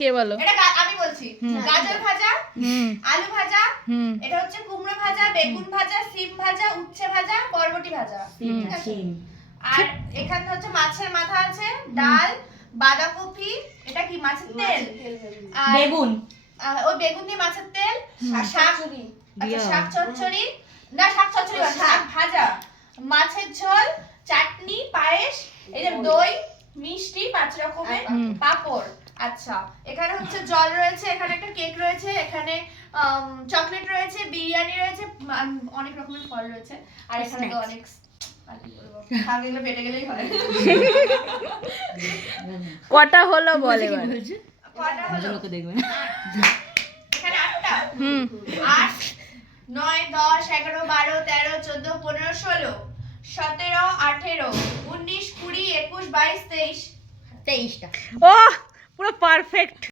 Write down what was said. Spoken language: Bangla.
কে বলো? এটা আমি বলছি। গাজর ভাজা, আলু ভাজা, এটা হচ্ছে কুমড়ো ভাজা, বেগুন ভাজা, সিম ভাজা, উচ্ছে ভাজা, বরবটি ভাজা। ঠিক আছে? আর এখানে হচ্ছে মাছের মাথা আছে, ডাল, বাঁধাকপি, এটা কি মাছের তেল? বেগুন, ওই বেগুন দিয়ে মাছের তেল, শাক, আচ্ছা শাক চচ্চড়ি, না শাক চচ্চড়ি না, শাক ভাজা, মাছের ঝোল, চাটনি, পায়েস, এই যে দই, মিষ্টি 5 রকমের, পাঁপড়। আচ্ছা, এখানে হচ্ছে জল রয়েছে, এখানে একটা কেক রয়েছে, এখানে চকলেট রয়েছে, বিরিয়ানি রয়েছে, অনেক রকমের ফল রয়েছে, আর এখানে তো অনেক খাগেগুলো পেটে গেলেই হয়। কটা হলো বলে এবার? কটা হলো? দেখবে এখানে 8টা। 8, 9, 10, 11, 12, 13, 14, 15, 16, 17, 18, 19, 20, 21, 22, 23, 23টা। ও পুরো পারফেক্ট।